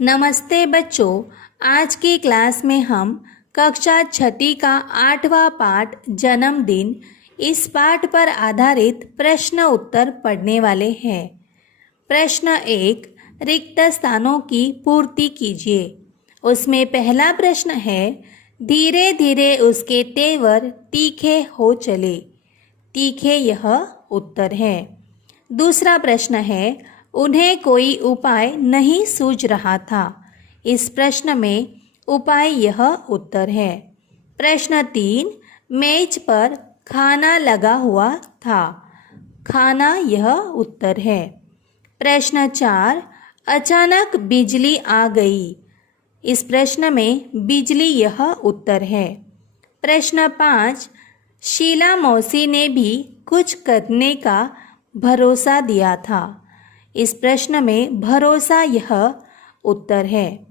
नमस्ते बच्चों, आज की क्लास में हम कक्षा छठी का 8वां पाठ जन्मदिन इस पाठ पर आधारित प्रश्न उत्तर पढ़ने वाले हैं। प्रश्न 1, रिक्त स्थानों की पूर्ति कीजिए। उसमें पहला प्रश्न है, धीरे धीरे उसके तेवर तीखे हो चले। तीखे यह उत्तर है। दूसरा प्रश्न है, उन्हें कोई उपाय नहीं सूझ रहा था। इस प्रश्न में उपाय यह उत्तर है। प्रश्न 3, मेज पर खाना लगा हुआ था। खाना यह उत्तर है। प्रश्न 4, अचानक बिजली आ गई। इस प्रश्न में बिजली यह उत्तर है। प्रश्न 5, शीला मौसी ने भी कुछ करने का भरोसा दिया था। इस प्रश्न में भरोसा यह उत्तर है।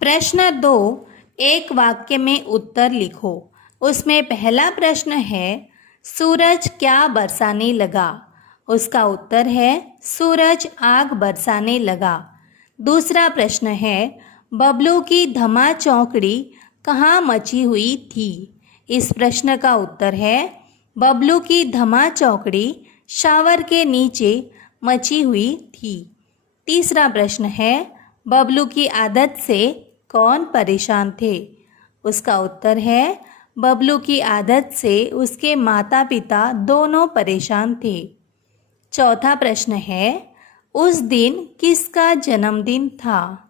प्रश्न 2, एक वाक्य में उत्तर लिखो। उसमें पहला प्रश्न है, सूरज क्या बरसाने लगा। उसका उत्तर है, सूरज आग बरसाने लगा। दूसरा प्रश्न है, बबलू की धमा चौकड़ी कहाँ मची हुई थी। इस प्रश्न का उत्तर है, बबलू की धमा चौकड़ी शावर के नीचे मची हुई थी। तीसरा प्रश्न है, बबलू की आदत से कौन परेशान थे। उसका उत्तर है, बबलू की आदत से उसके माता पिता दोनों परेशान थे। चौथा प्रश्न है, उस दिन किसका जन्मदिन था।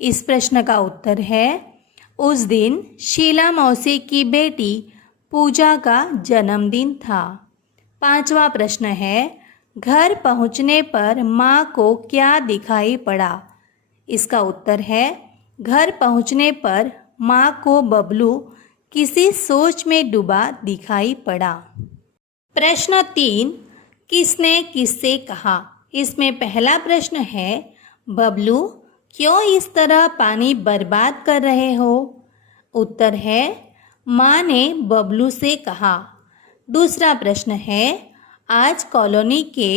इस प्रश्न का उत्तर है, उस दिन शीला मौसी की बेटी पूजा का जन्मदिन था। पांचवा प्रश्न है, घर पहुंचने पर माँ को क्या दिखाई पड़ा। इसका उत्तर है, घर पहुंचने पर माँ को बबलू किसी सोच में डूबा दिखाई पड़ा। प्रश्न 3, किसने किससे कहा। इसमें पहला प्रश्न है, बबलू क्यों इस तरह पानी बर्बाद कर रहे हो। उत्तर है, माँ ने बबलू से कहा। दूसरा प्रश्न है, आज कॉलोनी के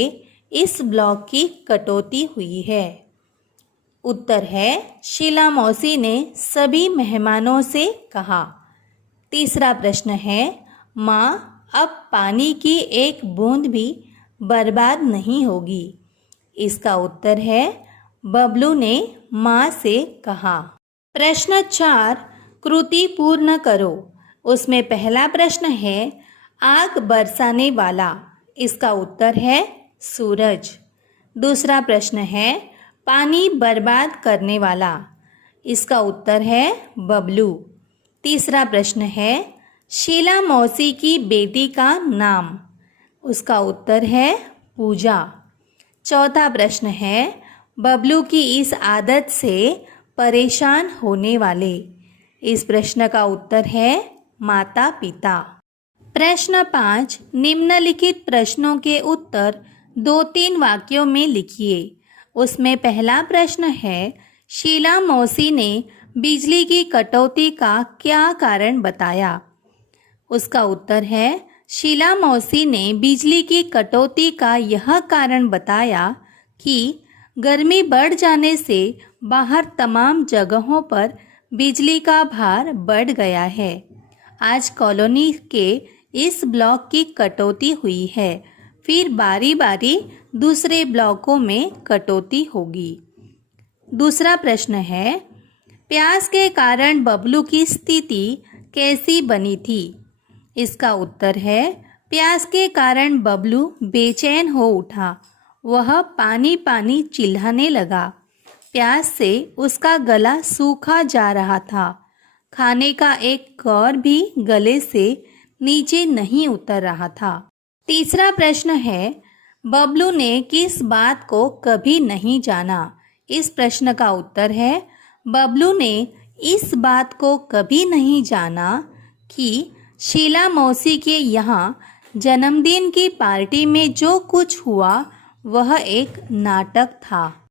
इस ब्लॉक की कटौती हुई है। उत्तर है, शीला मौसी ने सभी मेहमानों से कहा। तीसरा प्रश्न है, माँ अब पानी की एक बूंद भी बर्बाद नहीं होगी। इसका उत्तर है, बबलू ने माँ से कहा। प्रश्न 4, कृति पूर्ण करो। उसमें पहला प्रश्न है, आग बरसाने वाला। इसका उत्तर है, सूरज। दूसरा प्रश्न है, पानी बर्बाद करने वाला। इसका उत्तर है, बबलू। तीसरा प्रश्न है, शीला मौसी की बेटी का नाम। उसका उत्तर है, पूजा। चौथा प्रश्न है, बबलू की इस आदत से परेशान होने वाले। इस प्रश्न का उत्तर है, माता पिता। प्रश्न 5, निम्नलिखित प्रश्नों के उत्तर 2-3 वाक्यों में लिखिए। उसमें पहला प्रश्न है, शीला मौसी ने बिजली की कटौती का क्या कारण बताया। उसका उत्तर है, शीला मौसी ने बिजली की कटौती का यह कारण बताया कि गर्मी बढ़ जाने से बाहर तमाम जगहों पर बिजली का भार बढ़ गया है। आज कॉलोनी के इस ब्लॉक की कटौती हुई है, फिर बारी बारी दूसरे ब्लॉकों में कटौती होगी। दूसरा प्रश्न है, प्यास के कारण बबलू की स्थिति कैसी बनी थी। इसका उत्तर है, प्यास के कारण बबलू बेचैन हो उठा। वह पानी पानी चिल्लाने लगा। प्यास से उसका गला सूखा जा रहा था। खाने का एक कौर भी गले से नीचे नहीं उतर रहा था। तीसरा प्रश्न है, बबलू ने किस बात को कभी नहीं जाना। इस प्रश्न का उत्तर है, बबलू ने इस बात को कभी नहीं जाना कि शीला मौसी के यहाँ जन्मदिन की पार्टी में जो कुछ हुआ वह एक नाटक था।